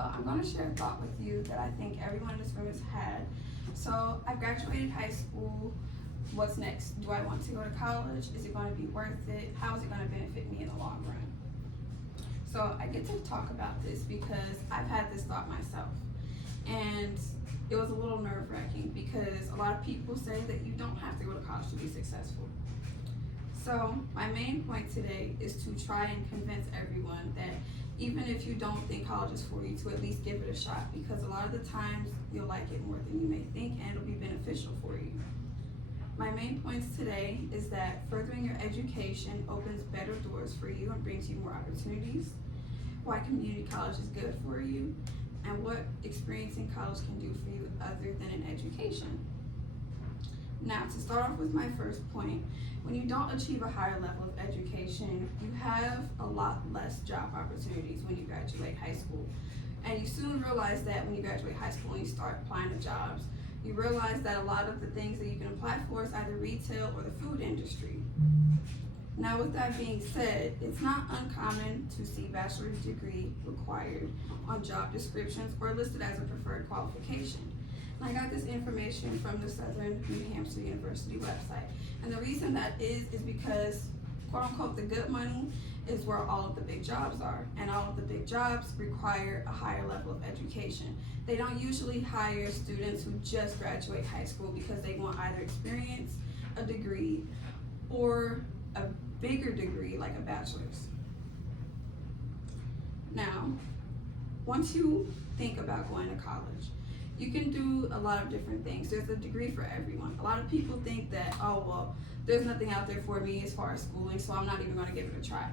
I'm going to share a thought with you that I think everyone in this room has had. So I graduated high school. What's next? Do I want to go to college? Is it going to be worth it? How is it going to benefit me in the long run? So I get to talk about this because I've had this thought myself. And it was a little nerve-wracking because a lot of people say that you don't have to go to college to be successful. So my main point today is to try and convince everyone that even if you don't think college is for you, to at least give it a shot, because a lot of the times you'll like it more than you may think and it'll be beneficial for you. My main points today is that furthering your education opens better doors for you and brings you more opportunities, why community college is good for you, and what experiencing college can do for you other than an education. Now, to start off with my first point, when you don't achieve a higher level of education, you have a lot less job opportunities when you graduate high school. And you soon realize that when you graduate high school and you start applying to jobs, you realize that a lot of the things that you can apply for is either retail or the food industry. Now, with that being said, it's not uncommon to see bachelor's degree required on job descriptions or listed as a preferred qualification. And I got this information from the Southern New Hampshire University website. And the reason that is because, quote unquote, the good money is where all of the big jobs are. And all of the big jobs require a higher level of education. They don't usually hire students who just graduate high school because they want either experience, a degree, or a bigger degree like a bachelor's. Now, once you think about going to college, you can do a lot of different things. There's a degree for everyone. A lot of people think that, oh, well, there's nothing out there for me as far as schooling, so I'm not even going to give it a try.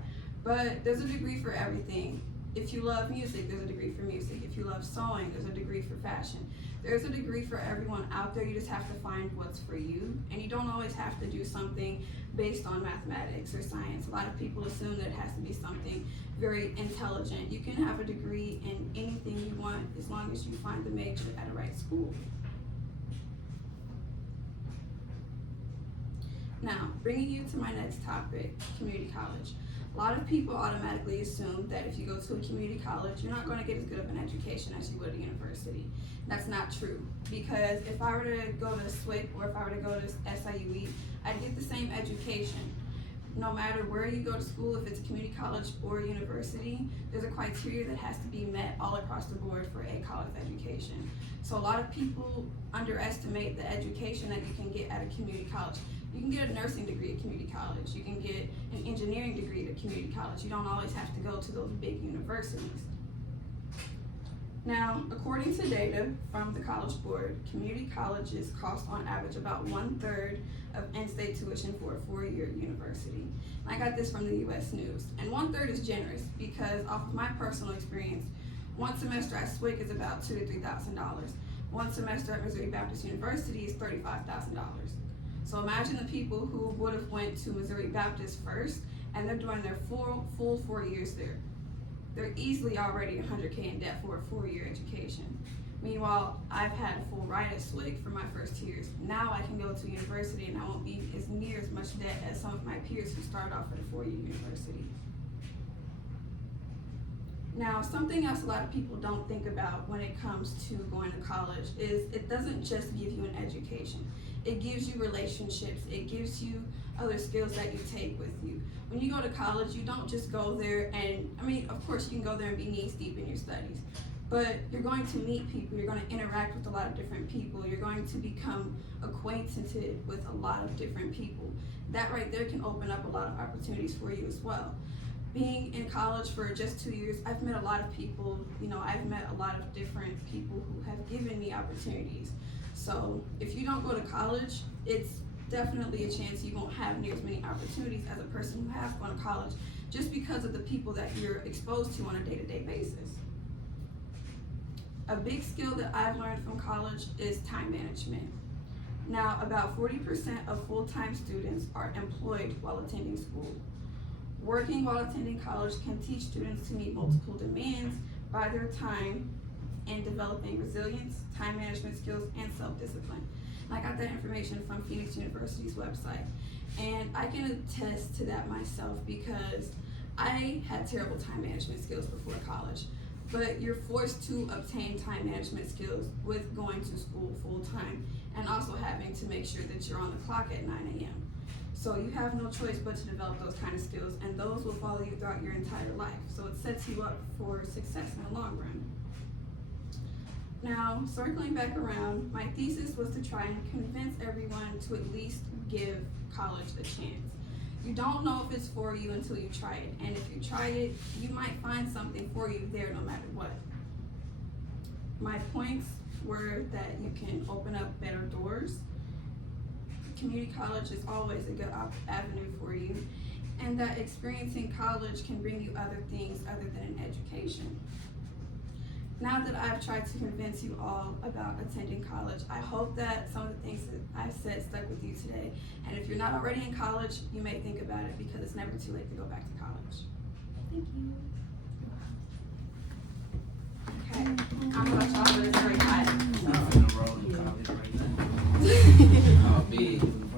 But there's a degree for everything. If you love music, there's a degree for music. If you love sewing, there's a degree for fashion. There's a degree for everyone out there. You just have to find what's for you. And you don't always have to do something based on mathematics or science. A lot of people assume that it has to be something very intelligent. You can have a degree in anything you want as long as you find the major at a right school. Now, bringing you to my next topic, community college. A lot of people automatically assume that if you go to a community college, you're not going to get as good of an education as you would at a university. That's not true, because if I were to go to SWIC or if I were to go to SIUE, I'd get the same education. No matter where you go to school, if it's a community college or a university, there's a criteria that has to be met all across the board for a college education. So a lot of people underestimate the education that you can get at a community college. You can get a nursing degree at community college. You can get an engineering degree at community college. You don't always have to go to those big universities. Now, according to data from the College Board, community colleges cost on average about 1/3 of in-state tuition for a 4-year university. And I got this from the US News. And 1/3 is generous because off of my personal experience, one semester at SWIC is about $2,000 to $3,000. One semester at Missouri Baptist University is $35,000. So imagine the people who would have went to Missouri Baptist first, and they're doing their full 4 years there. They're easily already $100K in debt for a 4-year education. Meanwhile, I've had a full ride at SWIC for my first 2 years. Now I can go to university and I won't be as near as much debt as some of my peers who started off at a 4-year university. Now, something else a lot of people don't think about when it comes to going to college is it doesn't just give you an education. It gives you relationships. It gives you other skills that you take with you. When you go to college, you don't just go there and, of course you can go there and be knees deep in your studies, but you're going to meet people. You're going to interact with a lot of different people. You're going to become acquainted with a lot of different people. That right there can open up a lot of opportunities for you as well. Being in college for just 2 years, I've met a lot of people. I've met a lot of different people who have given me opportunities. So if you don't go to college, it's definitely a chance you won't have near as many opportunities as a person who has gone to college, just because of the people that you're exposed to on a day-to-day basis. A big skill that I've learned from college is time management. Now, about 40% of full-time students are employed while attending school. Working while attending college can teach students to meet multiple demands by their time and developing resilience, time management skills, and self-discipline. And I got that information from Phoenix University's website. And I can attest to that myself because I had terrible time management skills before college. but you're forced to obtain time management skills with going to school full time and also having to make sure that you're on the clock at 9 a.m. So you have no choice but to develop those kind of skills, and those will follow you throughout your entire life. So it sets you up for success in the long run. Now, circling back around, my thesis was to try and convince everyone to at least give college a chance. You don't know if it's for you until you try it, and if you try it, you might find something for you there no matter what. My points were that you can open up better doors. Community college is always a good avenue for you, and that experiencing college can bring you other things other than an education. Now that I've tried to convince you all about attending college, I hope that some of the things that I've said stuck with you today. And if you're not already in college, you may think about it, because it's never too late to go back to college. Thank you.